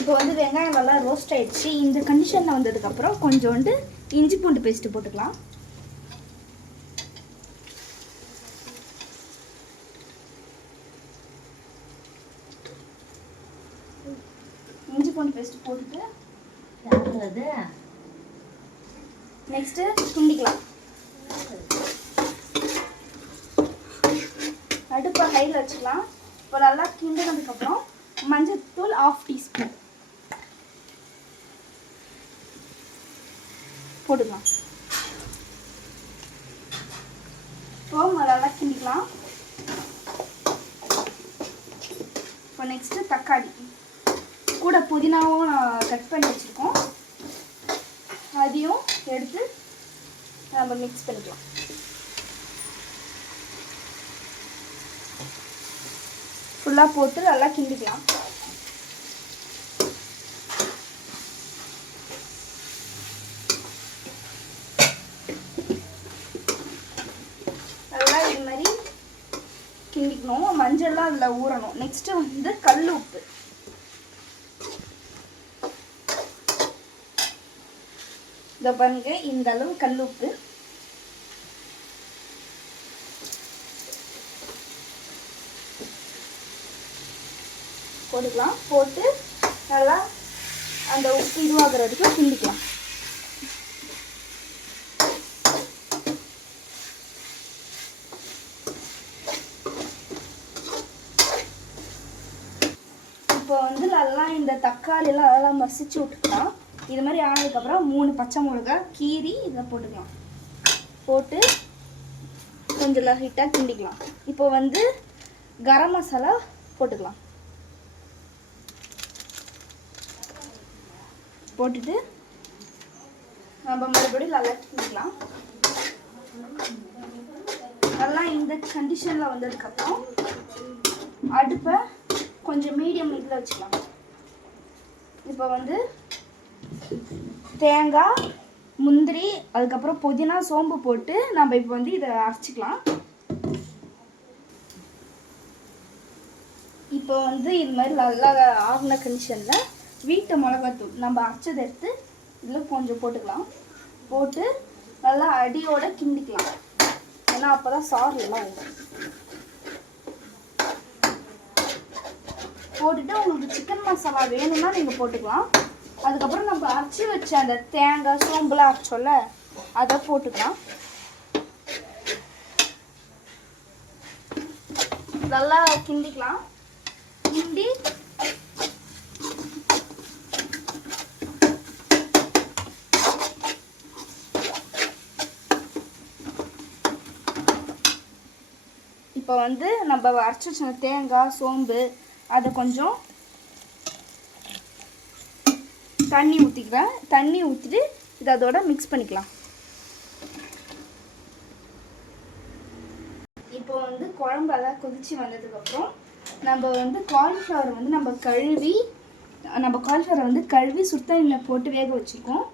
இப்போ வந்து வெங்காயம் நல்லா ரோஸ்ட் ஆயிடுச்சு. இந்த கண்டிஷனில் வந்ததுக்கப்புறம் கொஞ்சோண்டு இஞ்சி பூண்டு பேஸ்ட்டு போட்டுக்கலாம். இஞ்சி பூண்டு பேஸ்ட்டு போட்டுட்டு நெக்ஸ்ட்டு கிண்டிக்கலாம். அடுப்பை ஹையில் வச்சுக்கலாம். இப்போ நல்லா கிண்டினதுக்கப்புறம் மஞ்சள்தூள் 1/2 டீஸ்பூன் போட்டுக்கலாம். இப்போ நல்லா கிண்டிக்கலாம். இப்போ நெக்ஸ்ட்டு தக்காளி கூட புதினாவும் கட் பண்ணி வச்சுருக்கோம். அதையும் எடுத்து நம்ம மிக்ஸ் பண்ணிக்கலாம். ஃபுல்லாக போட்டு நல்லா கிண்டிக்கலாம். நல்லா இது மாதிரி கிண்டிக்கணும். மஞ்சள்லாம் அதில் ஊறணும். நெக்ஸ்ட்டு வந்து கல் உப்பு. இதை பாருங்க, இந்த அளவு கல் உப்பு. போட்டுக்கலாம். போட்டு நல்லா அந்த உப்பு இதுவாகிற வரைக்கும் கிண்டிக்கலாம். இப்போ வந்து நல்லா இந்த தக்காளியெல்லாம் நல்லா மசிச்சு விட்டுக்கலாம். இது மாதிரி ஆனதுக்கப்புறம் 3 பச்சை மிளகாய் கீரி இதை போட்டுக்கலாம். போட்டு கொஞ்சம் லைட்டாக கிண்டிக்கலாம். இப்போ வந்து கரம் மசாலா போட்டுக்கலாம். போட்டுட்டு நம்ம மறுபடியும் நல்லா கிண்டிக்கலாம். நல்லா இந்த கண்டிஷனில் வந்ததுக்கப்புறம் அடுப்பை கொஞ்சம் மீடியம் இதில் வச்சுக்கலாம். இப்போ வந்து தேங்காய், முந்திரி, அதுக்கப்புறம் புதினா, சோம்பு போட்டு நம்ம இப்போ வந்து இதை அரைச்சிக்கலாம். இப்போ வந்து இது மாதிரி நல்லா ஆகின கண்டிஷனில் வீட்டு மிளகாத்தூள் நம்ம அரைச்சதை எடுத்து இதில் கொஞ்சம் போட்டுக்கலாம். போட்டு நல்லா அடியோடு கிண்டிக்கலாம். ஏன்னா அப்போ தான் சாறு எல்லாம் வரும். போட்டுட்டு உங்களுக்கு சிக்கன் மசாலா வேணும்னா நீங்கள் போட்டுக்கலாம். அதுக்கப்புறம் நம்ம அரைச்சி வச்ச அந்த தேங்காய் சோம்புலாம் அரைச்சோல்ல அதை போட்டுக்கலாம். நல்லா கிண்டிக்கலாம். கிண்டி இப்போ வந்து நம்ம அரைச்சி வச்ச தேங்காய் சோம்பு அதை கொஞ்சம் தண்ணி ஊற்றிக்கிறேன். தண்ணி ஊற்றிட்டு இதை அதோட மிக்ஸ் பண்ணிக்கலாம். இப்போ வந்து குழம்பு எல்லாம் கொதிச்சு வந்ததுக்கப்புறம் நம்ம வந்து காலிஃப்ளவர் வந்து நம்ம காலிஃப்ளவரை வந்து கழுவி சுத்தண்ணியில் போட்டு வேக வச்சுருக்கோம்.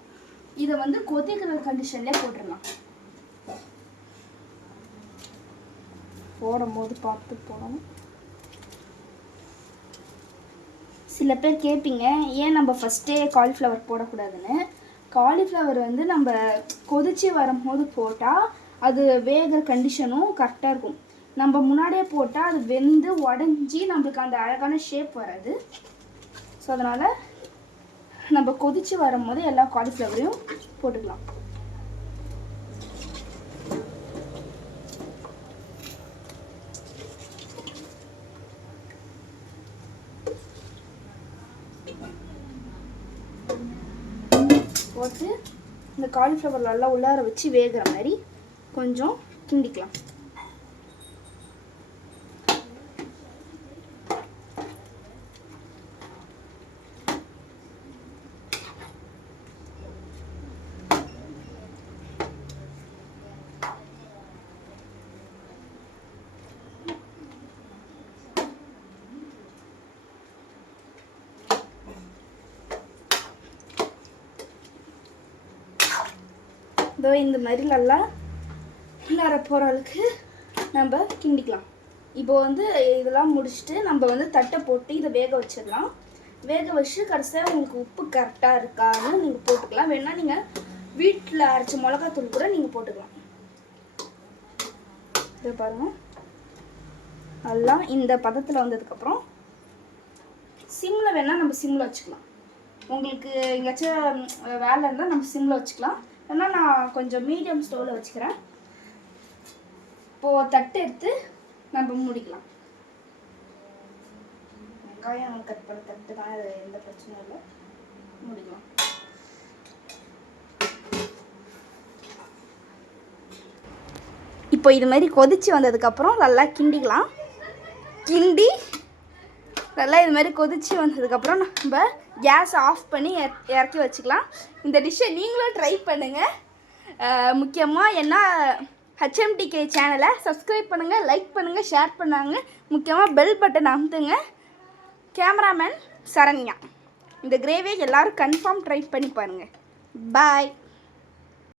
இதை வந்து கொதிக்கிற கண்டிஷன்லேயே போட்டுடலாம். போடும்போது பார்த்து போடணும். சில பேர் கேட்பீங்க ஏன் நம்ம ஃபஸ்ட்டே காலிஃப்ளவர் போடக்கூடாதுன்னு. காலிஃப்ளவர் வந்து நம்ம கொதிச்சு வரும்போது போட்டால் அது வேகிற கண்டிஷனும் கரெக்டாக இருக்கும். நம்ம முன்னாடியே போட்டால் அது வெந்து உடஞ்சி நம்மளுக்கு அந்த அழகான ஷேப் வராது. ஸோ அதனால் நம்ம கொதிச்சு வரும்போது எல்லா காலிஃப்ளவரையும் போட்டுக்கலாம். போட்டு இந்த காலிஃப்ளவர் நல்லா உள்ளார வச்சு வேகிற மாதிரி கொஞ்சம் கிண்டிக்கலாம். இதோ இந்த மாதிரி நல்லா உள்ளார போகிற அளவுக்கு நம்ம கிண்டிக்கலாம். இப்போ வந்து இதெல்லாம் முடிச்சுட்டு நம்ம வந்து தட்டை போட்டு இதை வேக வச்சிடலாம். வேக வச்சு கடைசியாக உங்களுக்கு உப்பு கரெக்டாக இருக்கான்னு நீங்கள் போட்டுக்கலாம். வேணா நீங்கள் வீட்டில் அரைச்ச மிளகாத்தூள் கூட நீங்கள் போட்டுக்கலாம். இதை பாருங்கள், நல்லா இந்த பதத்தில் வந்ததுக்கப்புறம் சிம்மில் வேணால் நம்ம சிம்மில் வச்சுக்கலாம். உங்களுக்கு எங்கேயாச்சும் வேலை இருந்தால் நம்ம சிம்மில் வச்சுக்கலாம். ஏன்னா நான் கொஞ்சம் மீடியம் ஸ்டவ்வில் வச்சுக்கிறேன். இப்போது தட்டு எடுத்து நம்ம முடிக்கலாம். வெங்காயம் கட் பண்ண தட்டு தான், அது எந்த பிரச்சனையும் இல்லை, முடிக்கலாம். இப்போ இது மாதிரி கொதிச்சு வந்ததுக்கப்புறம் நல்லா கிண்டிக்கலாம். கிண்டி நல்லா இது மாதிரி கொதிச்சு வந்ததுக்கப்புறம் நம்ம கேஸ் ஆஃப் பண்ணி இறக்கி வச்சுக்கலாம். இந்த டிஷ்ஷை நீங்களும் ட்ரை பண்ணுங்கள். முக்கியமாக என்ன HMTK சேனலை சப்ஸ்கிரைப் பண்ணுங்கள், லைக் பண்ணுங்கள், ஷேர் பண்ணாங்க. முக்கியமாக பெல் பட்டன் அமுத்துங்க. கேமராமேன் சரண்யா. இந்த கிரேவியை எல்லோரும் கன்ஃபார்ம் ட்ரை பண்ணி பாருங்கள். பாய்.